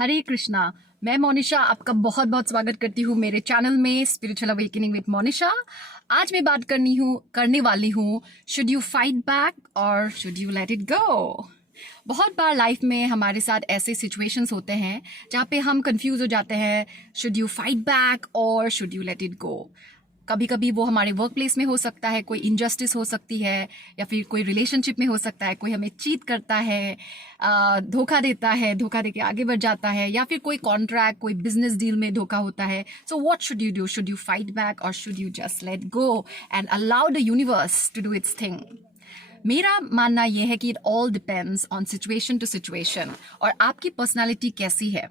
हरे कृष्णा। मैं मोनिशा आपका बहुत बहुत स्वागत करती हूँ मेरे चैनल में स्पिरिचुअल अवेकनिंग विद मोनिशा। आज मैं बात करने वाली हूँ, शुड यू फाइट बैक और should you let it go. बहुत बार लाइफ में हमारे साथ ऐसे सिचुएशंस होते हैं जहाँ पे हम कंफ्यूज हो जाते हैं, शुड यू फाइट बैक और should you let it go. कभी कभी वो हमारे वर्क प्लेस में हो सकता है, कोई इनजस्टिस हो सकती है, या फिर कोई रिलेशनशिप में हो सकता है, कोई हमें चीट करता है, धोखा देता है, धोखा देके आगे बढ़ जाता है, या फिर कोई कॉन्ट्रैक्ट, कोई बिजनेस डील में धोखा होता है। So what should you do? Should you fight back और should you just let go and allow the universe to do its thing? मेरा मानना यह है कि it all depends on situation to situation और आपकी पर्सनालिटी कैसी है।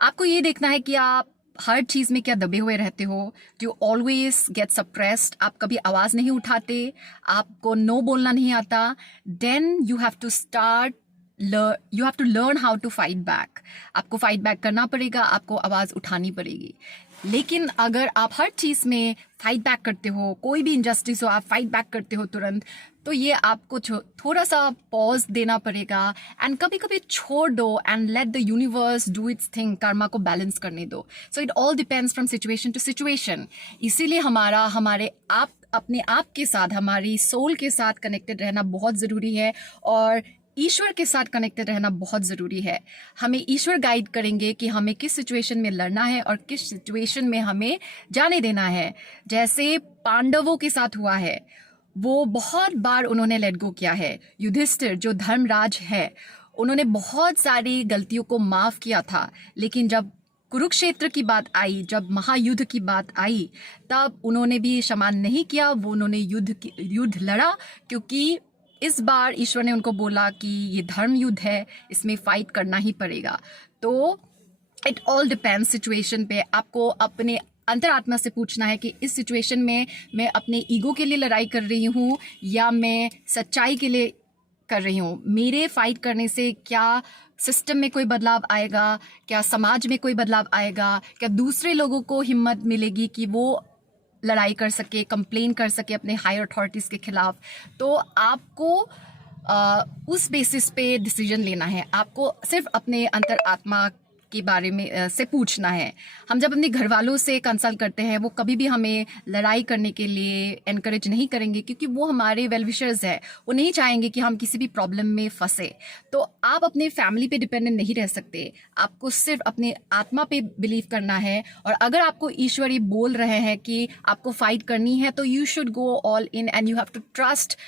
आपको ये देखना है कि आप हर चीज में क्या दबे हुए रहते हो। यू ऑलवेज गेट सप्रेस्ड, आप कभी आवाज नहीं उठाते, आपको नो बोलना नहीं आता। Then you have to learn how to fight back. आपको फाइट बैक करना पड़ेगा, आपको आवाज उठानी पड़ेगी। लेकिन अगर आप हर चीज में फाइट बैक करते हो, कोई भी इनजस्टिस हो आप फाइट बैक करते हो तुरंत, तो ये आपको थोड़ा सा पॉज देना पड़ेगा एंड कभी कभी छोड़ दो and let the universe do its thing. Karma को बैलेंस करने दो। So it all depends from situation to situation. इसीलिए हमारे आप अपने आप के साथ, हमारी सोल के साथ कनेक्टेड रहना बहुत ज़रूरी है और ईश्वर के साथ कनेक्टेड रहना बहुत ज़रूरी है। हमें ईश्वर गाइड करेंगे कि हमें किस सिचुएशन में लड़ना है और किस सिचुएशन में हमें जाने देना है। जैसे पांडवों के साथ हुआ है, वो बहुत बार उन्होंने लेट गो किया है। युधिष्ठिर जो धर्मराज है, उन्होंने बहुत सारी गलतियों को माफ़ किया था, लेकिन जब कुरुक्षेत्र की बात आई, जब महायुद्ध की बात आई, तब उन्होंने भी क्षमा नहीं किया। वो उन्होंने युद्ध लड़ा, क्योंकि इस बार ईश्वर ने उनको बोला कि ये धर्म युद्ध है, इसमें फाइट करना ही पड़ेगा। तो इट ऑल डिपेंड्स सिचुएशन पे। आपको अपने अंतरात्मा से पूछना है कि इस सिचुएशन में मैं अपने ईगो के लिए लड़ाई कर रही हूँ या मैं सच्चाई के लिए कर रही हूँ। मेरे फाइट करने से क्या सिस्टम में कोई बदलाव आएगा, क्या समाज में कोई बदलाव आएगा, क्या दूसरे लोगों को हिम्मत मिलेगी कि वो लड़ाई कर सके, कंप्लेन कर सके अपने हायर अथॉरिटीज़ के खिलाफ। तो आपको उस बेसिस पे डिसीजन लेना है। आपको सिर्फ अपने अंतरात्मा के बारे में से पूछना है। हम जब अपने घर वालों से कंसल्ट करते हैं, वो कभी भी हमें लड़ाई करने के लिए एनकरेज नहीं करेंगे, क्योंकि वो हमारे वेल विशर्स है। वो नहीं चाहेंगे कि हम किसी भी प्रॉब्लम में फंसे। तो आप अपने फैमिली पे डिपेंडेंट नहीं रह सकते। आपको सिर्फ अपने आत्मा पे बिलीव करना है। और अगर आपको ईश्वर ये बोल रहे हैं कि आपको फाइट करनी है, तो you should go all in and you have to trust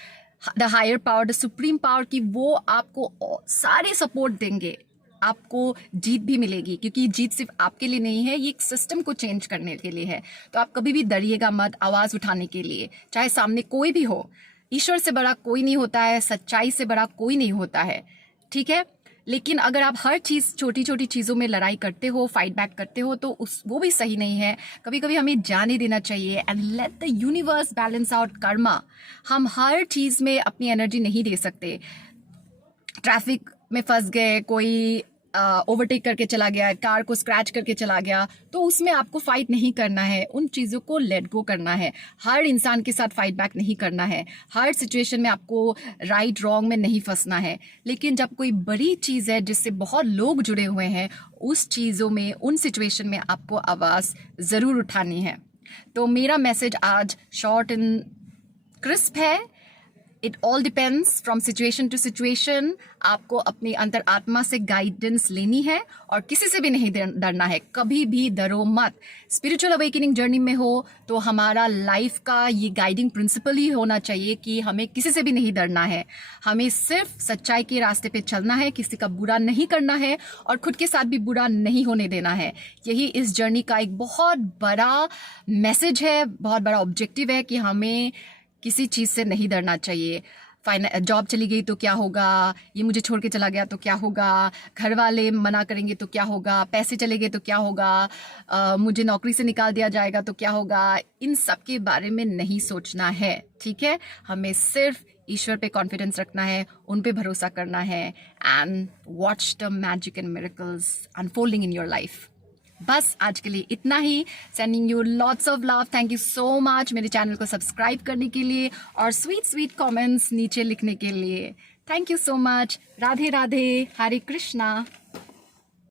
the higher power, the supreme power, कि वो आपको सारे सपोर्ट देंगे। आपको जीत भी मिलेगी, क्योंकि जीत सिर्फ आपके लिए नहीं है, ये एक सिस्टम को चेंज करने के लिए है। तो आप कभी भी डरिएगा मत आवाज़ उठाने के लिए, चाहे सामने कोई भी हो। ईश्वर से बड़ा कोई नहीं होता है, सच्चाई से बड़ा कोई नहीं होता है, ठीक है। लेकिन अगर आप हर चीज़, छोटी छोटी चीज़ों में लड़ाई करते हो, फाइट बैक करते हो, तो वो भी सही नहीं है। कभी कभी हमें जाने देना चाहिए and let the universe balance out Karma. हम हर चीज़ में अपनी एनर्जी नहीं दे सकते। ट्रैफिक में फंस गए, कोई ओवरटेक करके चला गया, कार को स्क्रैच करके चला गया, तो उसमें आपको फाइट नहीं करना है, उन चीज़ों को लेट गो करना है। हर इंसान के साथ फाइट बैक नहीं करना है। हर सिचुएशन में आपको राइट रॉन्ग में नहीं फंसना है। लेकिन जब कोई बड़ी चीज़ है जिससे बहुत लोग जुड़े हुए हैं, उस चीज़ों में, उन सिचुएशन में आपको आवाज़ ज़रूर उठानी है। तो मेरा मैसेज आज शॉर्ट एंड क्रिस्प है। It all depends from situation to situation. आपको अपनी अंतरात्मा से गाइडेंस लेनी है और किसी से भी नहीं डरना है। कभी भी डरो मत। स्पिरिचुअल अवेकनिंग जर्नी में हो तो हमारा लाइफ का ये गाइडिंग प्रिंसिपल ही होना चाहिए कि हमें किसी से भी नहीं डरना है। हमें सिर्फ सच्चाई के रास्ते पे चलना है, किसी का बुरा नहीं करना है और खुद के साथ भी बुरा नहीं होने देना है। यही इस जर्नी का एक बहुत बड़ा मैसेज है, बहुत बड़ा ऑब्जेक्टिव है कि हमें किसी चीज़ से नहीं डरना चाहिए। जॉब चली गई तो क्या होगा, ये मुझे छोड़ के चला गया तो क्या होगा, घर वाले मना करेंगे तो क्या होगा, पैसे चले गए तो क्या होगा, मुझे नौकरी से निकाल दिया जाएगा तो क्या होगा। इन सब के बारे में नहीं सोचना है, ठीक है। हमें सिर्फ ईश्वर पे कॉन्फिडेंस रखना है, उन पे भरोसा करना है and watch the magic and miracles unfolding in your life. बस आज के लिए इतना ही। Sending you lots of love. Thank you so much मेरे चैनल को सब्सक्राइब करने के लिए और स्वीट स्वीट कमेंट्स नीचे लिखने के लिए। Thank you so much. Radhe Radhe, Hare Krishna.